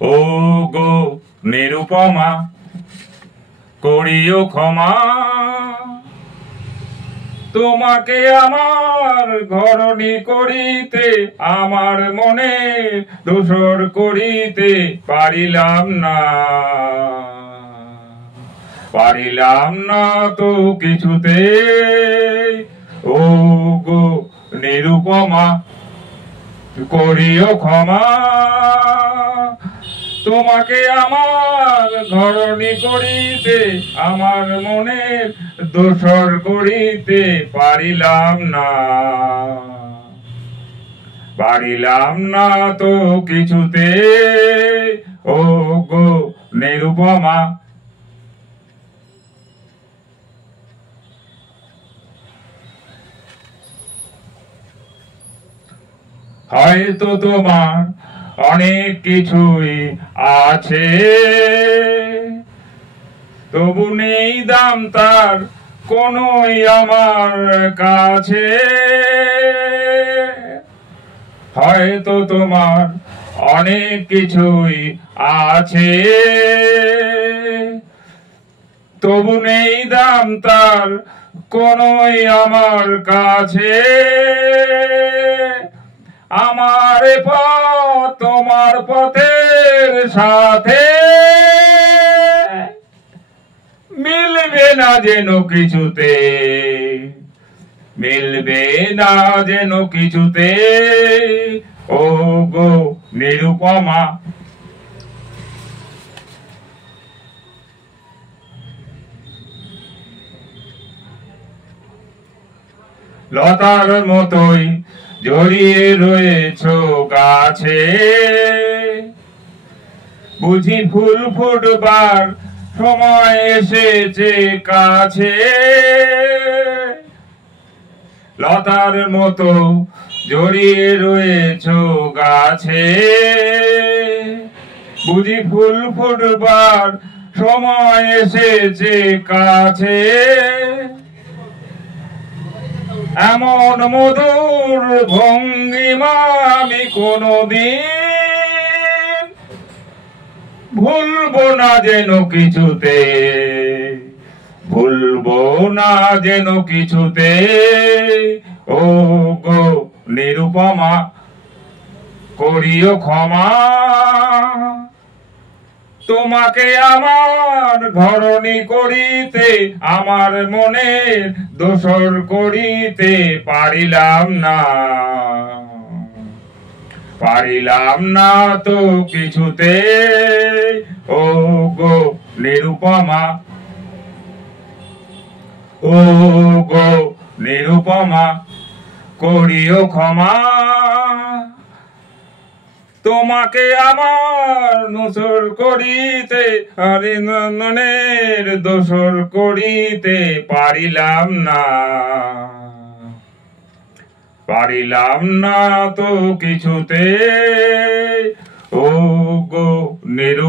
ও গো নিরুপমা করিও ক্ষমা, তোমাকে আমার ঘরণী করিতে আমার মনে দোসর করিতে পারিলাম না তো কিছুতে। ও গো নিরুপমা করিও ক্ষমা, তোমাকে আমার ঘরণী করিতে আমার মনের দোসর করিতে পারিলাম না তো কিছুতে। ও গো নিরুপমা হয়তো তোমার অনেক কিছুই আছে, তবু নেই দাম তার কোনোই আমার কাছে। হয়তো তোমার অনেক কিছুই আছে, তবু নেই দাম তার কোনোই আমার কাছে। আমার পথ তোমার পথের সাথে মিলবে না যেন কিছুতে, মিলবে না যেন কিছুতে। ও গো নিরুপমা লতার মতোই জড়িয়ে রয়েছ গাছে, বুঝি ফুল ফুটবার সময় এসেছে কাছে। লতার মতো জড়িয়ে রয়েছ গাছে, বুঝি ফুল ফুটবার সময় এসেছে কাছে। এমন মধুর ভঙ্গিমা আমি কোনদিন ভুলবো না যেন কিছুতে, ভুলবো না যেন কিছুতে। ও গো নিরুপমা করিও ক্ষমা, তোমাকে আমার ঘরণী করিতে আমার মনের দোসর করিতে পারিলাম না তো কিছুতে। ও গো নিরুপমা, ও গো নিরুপমা করিও ক্ষমা, তোমাকে আমার দোসর করিতে হরিনন্দনের দোসর করিতে পারিলাম না তো কিছুতে। ও গো নিরু